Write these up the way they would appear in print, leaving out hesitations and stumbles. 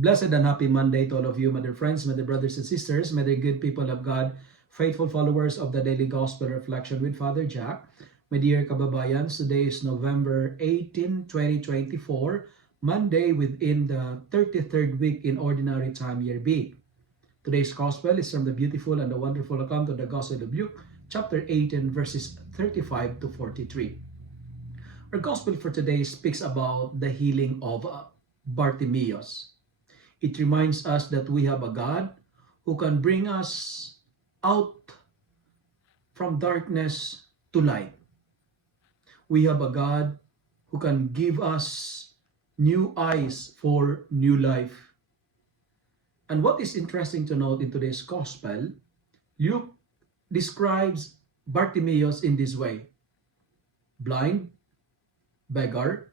Blessed and happy Monday to all of you, my dear friends, my dear brothers and sisters, my dear good people of God, faithful followers of the Daily Gospel Reflection with Father Jack. My dear kababayans, today is November 18, 2024, Monday within the 33rd week in Ordinary Time Year B. Today's Gospel is from the beautiful and the wonderful account of the Gospel of Luke, chapter 18, verses 35 to 43. Our Gospel for today speaks about the healing of Bartimaeus. It reminds us that we have a God who can bring us out from darkness to light. We have a God who can give us new eyes for new life. And what is interesting to note in today's Gospel, Luke describes Bartimaeus in this way: blind, beggar,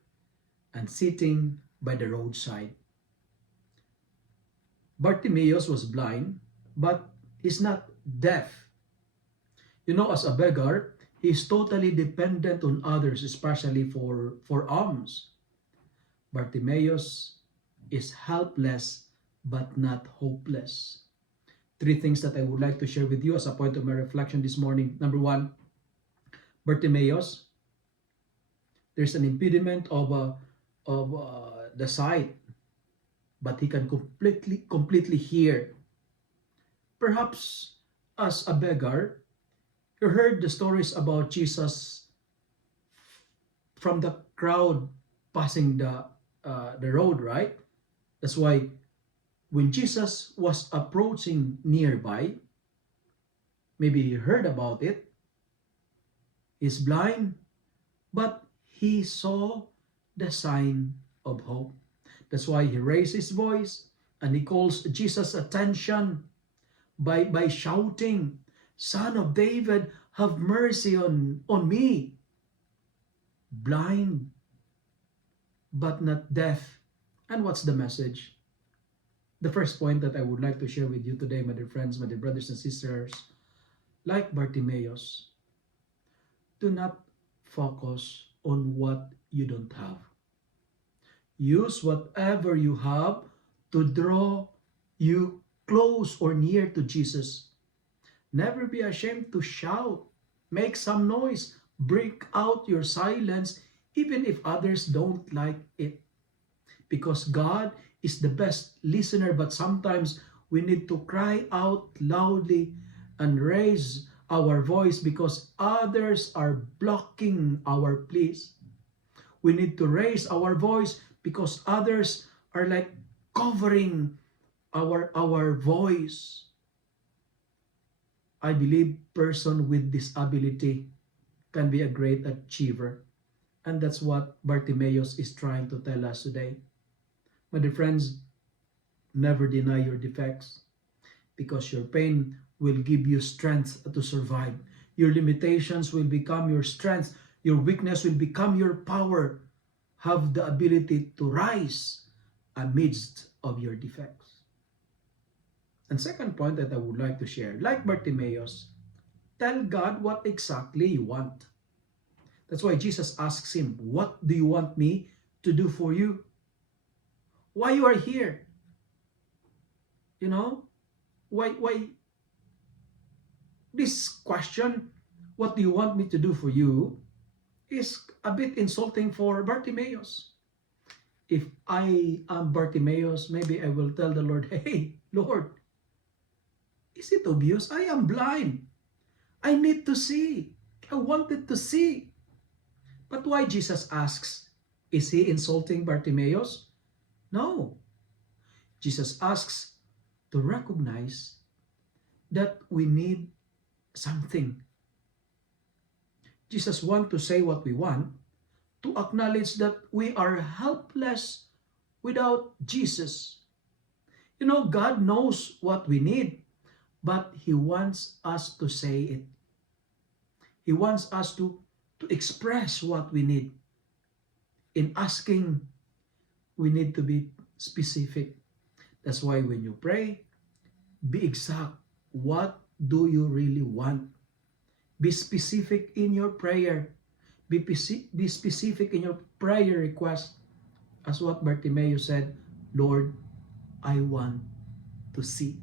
and sitting by the roadside. Bartimaeus was blind, but he's not deaf. You know, as a beggar, he's totally dependent on others, especially for alms. Bartimaeus is helpless, but not hopeless. Three things that I would like to share with you as a point of my reflection this morning. Number one, Bartimaeus, there's an impediment of the sight, but he can completely hear. Perhaps as a beggar, you heard the stories about Jesus from the crowd passing the road, right? That's why when Jesus was approaching nearby, maybe he heard about it. He's blind, but he saw the sign of hope. That's why he raised his voice and he calls Jesus' attention by shouting, "Son of David, have mercy on me." Blind, but not deaf. And what's the message? The first point that I would like to share with you today, my dear friends, my dear brothers and sisters, like Bartimaeus, do not focus on what you don't have. Use whatever you have to draw you close or near to Jesus. Never be ashamed to shout. Make some noise. Break out your silence even if others don't like it. Because God is the best listener, but sometimes we need to cry out loudly and raise our voice because others are blocking our pleas. We need to raise our voice because others are like covering our voice. I believe person with disability can be a great achiever. And that's what Bartimaeus is trying to tell us today. My dear friends, never deny your defects because your pain will give you strength to survive. Your limitations will become your strength. Your weakness will become your power. Have the ability to rise amidst of your defects. And second point that I would like to share, like Bartimaeus, tell God what exactly you want. That's why Jesus asks him, "What do you want me to do for you? Why you are here?" You know, why this question, "What do you want me to do for you?" is a bit insulting for Bartimaeus. If I am Bartimaeus, maybe I will tell the Lord, "Hey, Lord, is it obvious? I am blind. I need to see. I wanted to see." But why Jesus asks, is he insulting Bartimaeus? No. Jesus asks to recognize that we need something. Jesus wants to say what we want, to acknowledge that we are helpless without Jesus. You know, God knows what we need, but He wants us to say it. He wants us to express what we need. In asking, we need to be specific. That's why when you pray, be exact. What do you really want? Be specific in your prayer. Be specific in your prayer request. As what Bartimaeus said, "Lord, I want to see.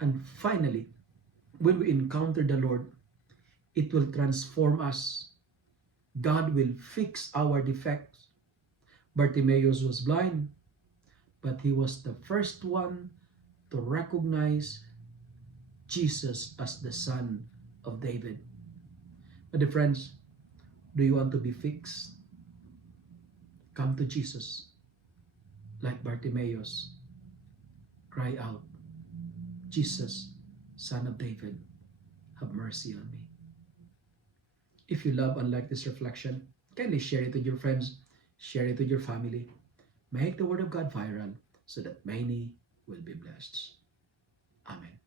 And finally, when we encounter the Lord, it will transform us. God will fix our defects. Bartimaeus was blind, but he was the first one to recognize Jesus as the Son of David. My dear friends, do you want to be fixed? Come to Jesus. Like Bartimaeus, cry out, Jesus, Son of David, have mercy on me. If you love and like this reflection, kindly share it with your friends, share it with your family. Make the Word of God viral so that many will be blessed. Amen.